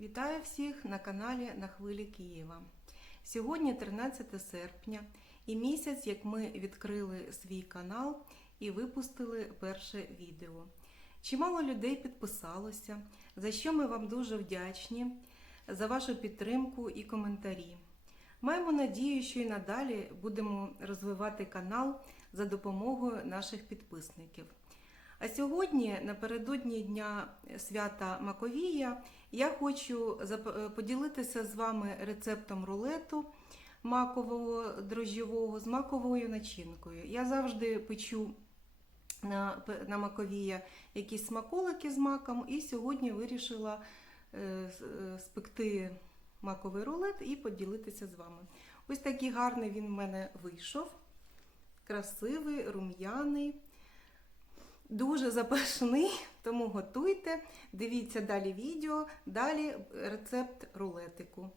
Вітаю всіх на каналі На Хвилі Києва. Сьогодні 13 серпня і місяць, як ми відкрили свій канал і випустили перше відео. Чимало людей підписалося, за що ми вам дуже вдячні за вашу підтримку і коментарі. Маємо надію, що і надалі будемо розвивати канал за допомогою наших підписників. А сьогодні, напередодні Дня свята Маковія, я хочу е, поділитися з вами рецептом рулету макового дрожжєвого з маковою начинкою. Я завжди печу на, на маковія якісь смаколики з маком, і сьогодні вирішила е, е, спекти маковий рулет і поділитися з вами. Ось такий гарний він в мене вийшов. Красивий, рум'яний. Дуже запашний, тому готуйте. Дивіться далі відео, далі рецепт рулетику.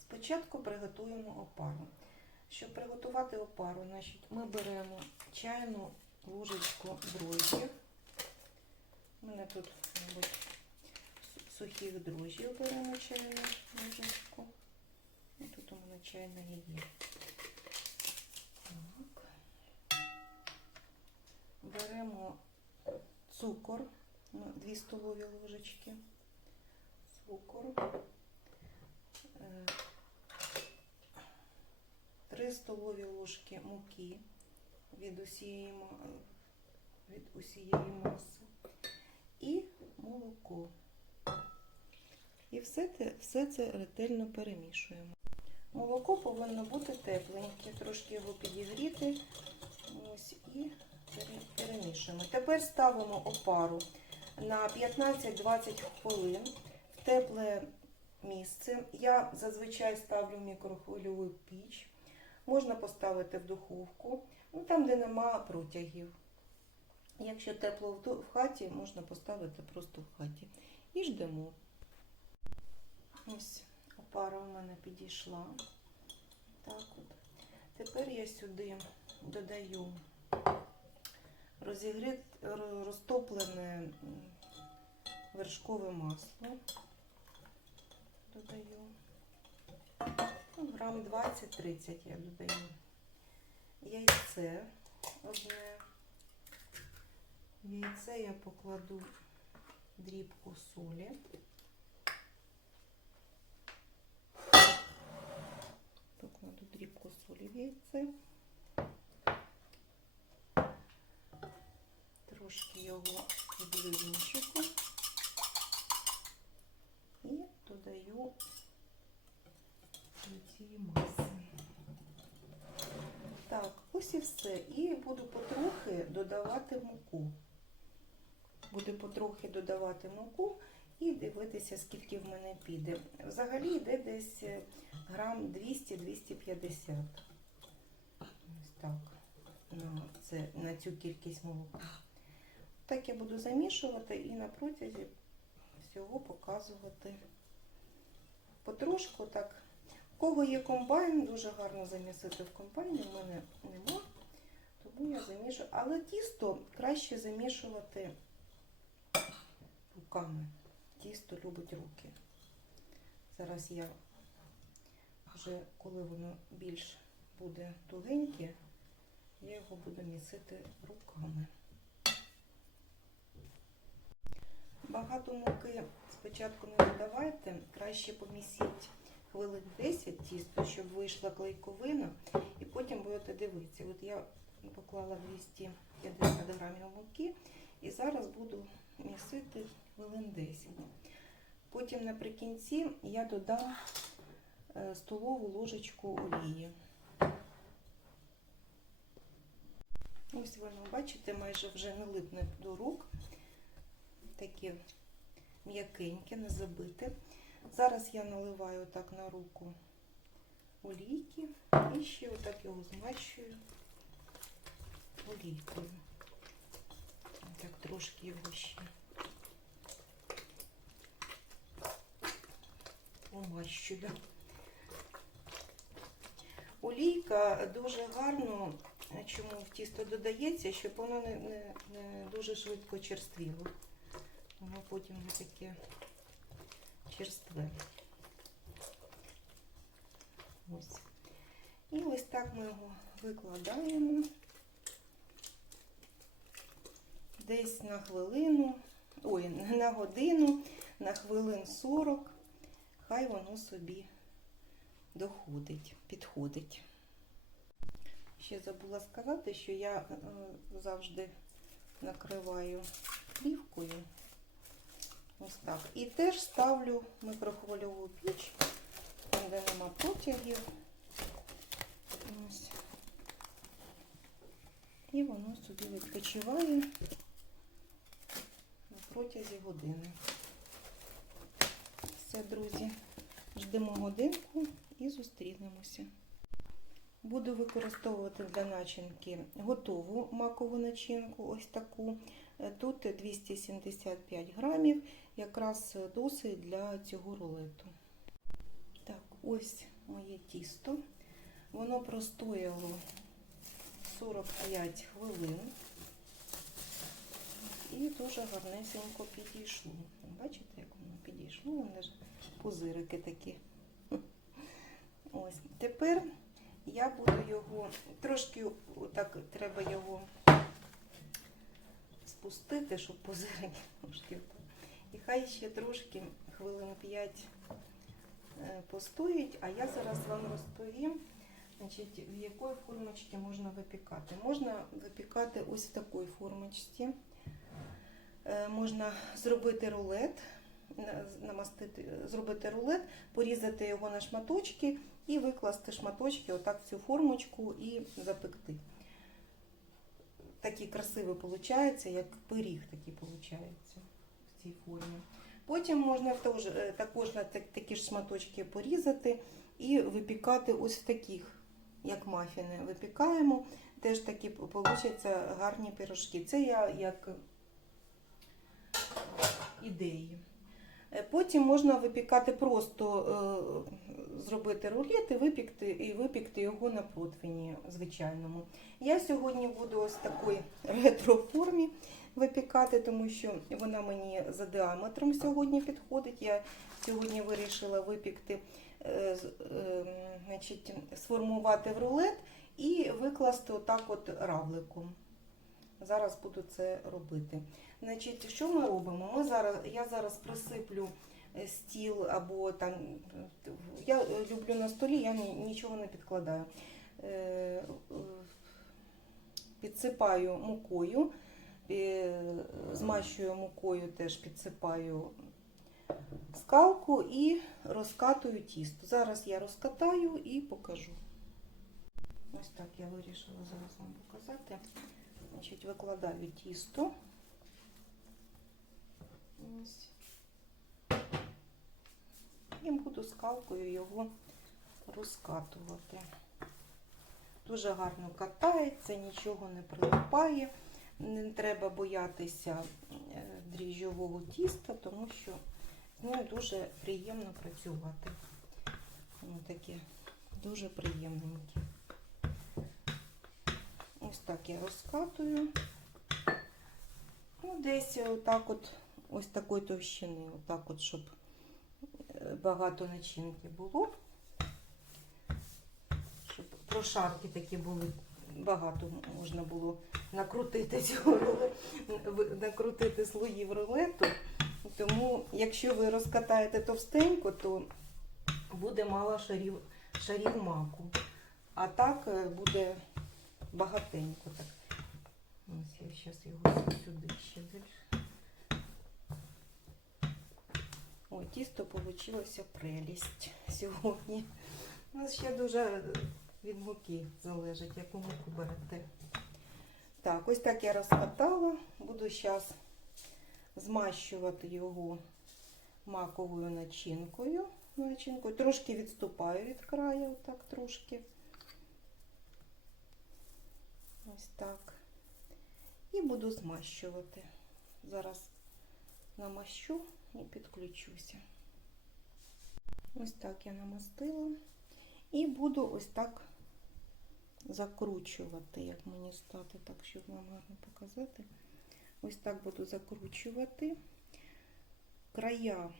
Спочатку приготуємо опару. Щоб приготувати опару, значить, ми беремо чайну ложечку дрожжів. У мене тут, мабуть, су- сухих дрожжів беремо чайну ложечку. І тут у мене чайна є. Беремо цукор, ну, 2 столові ложечки, цукор, е, 3 столові ложки муки від усієї, від усієї маси і молоко. І все це, все це ретельно перемішуємо. Молоко повинно бути тепленьке, трошки його підігріти. Перемішуємо. Тепер ставимо опару на 15-20 хвилин в тепле місце. Я зазвичай ставлю в мікрохвильову піч. Можна поставити в духовку, ну, там, де нема протягів. Якщо тепло в в хаті, можна поставити просто в хаті. І ждемо. Ось опара у мене підійшла. Так от. Тепер я сюди додаю розігріт, розтоплене вершкове масло. Додаю. Ну, грам 20-30 я додаю. Яйце одне. Яйце я покладу дрібку солі. Покладу дрібку солі в яйце. Трошки його підлю вінчику. І додаю до цієї маси. Так, ось і все. І буду потрохи додавати муку. Буду потрохи додавати муку і дивитися, скільки в мене піде. Взагалі йде десь е, грам 200-250. Ось так. На, це, на цю кількість молока. Так я буду замішувати і на протязі всього показувати потрошку так. У кого є комбайн, дуже гарно замісити в комбайні, в мене нема, тому я замішую. Але тісто краще замішувати руками. Тісто любить руки. Зараз я вже, коли воно більш буде тугеньке, я його буду місити руками. Багато муки спочатку не додавайте, краще помісіть хвилин 10 тісто, щоб вийшла клейковина, і потім будете дивитися. От я поклала 250 грамів муки і зараз буду місити хвилин 10. Потім наприкінці я додам е, столову ложечку олії. Ось воно, бачите, майже вже не липне до рук. Таке м'якеньке, не забите. Зараз я наливаю так на руку олійки і ще отак його змащую олійкою. Так трошки його ще помащую. Олійка дуже гарно, чому в тісто додається, щоб воно не, не, не дуже швидко черствіло. Воно потім не таке черстве. Ось. І ось так ми його викладаємо десь на хвилину, ой, на годину, на хвилин 40, хай воно собі доходить, підходить. Ще забула сказати, що я е, завжди накриваю плівкою. Ось так. І теж ставлю в микрохвильову піч, там, де нема протягів. Ось. І воно собі відпочиває на протязі години. Все, друзі, ждемо годинку і зустрінемося. Буду використовувати для начинки готову макову начинку, ось таку. Е, Тут 275 грамів, якраз досить для цього рулету. Так, ось моє тісто. Воно простояло 45 хвилин і дуже гарнесенько підійшло. Бачите, як воно підійшло? Вони ж пузирики такі. Ось. Тепер я буду його, трошки так треба його спустити, щоб пузирики трошки. І хай ще трошки хвилин 5 постоїть, а я зараз вам розповім, значить, в якої формочці можна випікати. Можна випікати ось в такій формочці. Е, Можна зробити рулет, намастити, зробити рулет, порізати його на шматочки і викласти шматочки отак в цю формочку і запекти. Такий красивий виходить, як пиріг такий виходить в цій формі. Потім можна е, також на такі ж шматочки порізати і випікати ось в таких, як мафіни. Випікаємо, теж такі получаться гарні пирожки. Це я як ідеї. Е, Потім можна випікати просто е, зробити рулет і випікти, і випікти його на противні звичайному. Я сьогодні буду ось в такій ретро-формі випікати, тому що вона мені за діаметром сьогодні підходить. Я сьогодні вирішила випікти, е, значить, сформувати в рулет і викласти отак от равликом. Зараз буду це робити. Значить, що ми робимо? Ми зараз, я зараз присиплю е, стіл або там. Я е, люблю на столі, я нічого не підкладаю. Е, Підсипаю мукою, змащую мукою, теж підсипаю скалку і розкатую тісто. Зараз я розкатаю і покажу. Ось так я вирішила зараз вам показати. Значить, викладаю тісто. І буду скалкою його розкатувати. Дуже гарно катається, нічого не прилипає. Не треба боятися е, дріжджового тіста, тому що з ним дуже приємно працювати. Воно таке дуже приємненьке. Так я розкатую. Ну, десь отак от, ось такої товщини, отак от, щоб е, багато начинки було. Щоб прошарки такі були, багато можна було накрутити цього накрутити слоїв рулету. Тому, якщо ви розкатаєте товстенько, то буде мало шарів, шарів маку. А так е, буде багатенько. Так. Ось я зараз його сюди ще більше. Ой, тісто вийшло прелість сьогодні. У нас ще дуже від муки залежить, яку муку берете. Так, ось так я розкатала. Буду зараз змащувати його маковою начинкою. начинкою. Трошки відступаю від краю, отак трошки. Ось так. І буду змащувати. Зараз намащу і підключуся. Ось так я намастила. І буду ось так закручувати, як мені стати, так, щоб вам гарно показати. Ось так буду закручувати. края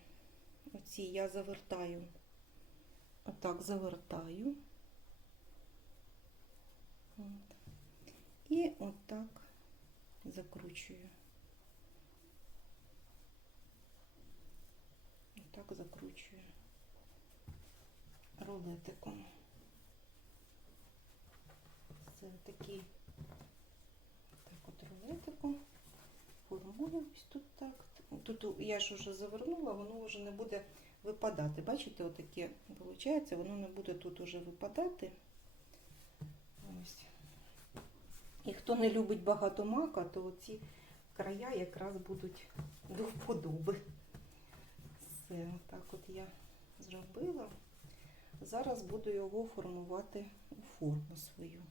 оці я завертаю, отак завертаю. От. І отак закручую. Отак закручую рулетиком. Це такий так от рулетиком формую ось тут так. Тут я ж вже завернула, воно вже не буде випадати. Бачите, отаке виходить, воно не буде тут уже випадати. Ось. І хто не любить багато мака, то ці края якраз будуть до вподоби. Все, отак от я зробила. Зараз буду його формувати у форму свою.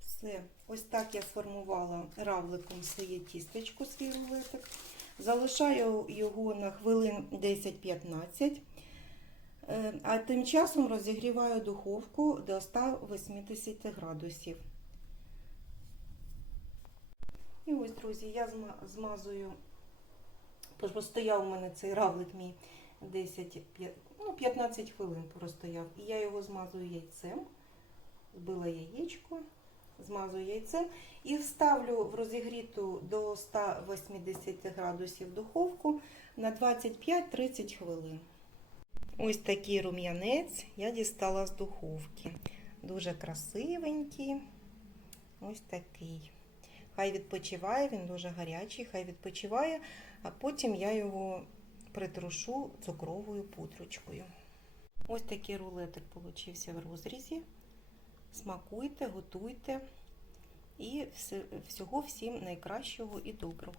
Все, ось так я сформувала равликом своє тістечко, свій рулетик. Залишаю його на хвилин 10-15. Е, А тим часом розігріваю духовку до 180 градусів. І ось, друзі, я зма- змазую, постояв у мене цей равлик мій 10, п'я- ну, 15 хвилин простояв. І я його змазую яйцем, збила яєчко, змазую яйцем і ставлю в розігріту до 180 градусів духовку на 25-30 хвилин. Ось такий рум'янець я дістала з духовки. Дуже красивенький. Ось такий. Хай відпочиває, він дуже гарячий, хай відпочиває, а потім я його притрушу цукровою пудрочкою. Ось такий рулетик получився в розрізі. Смакуйте, готуйте і всього всім найкращого і доброго.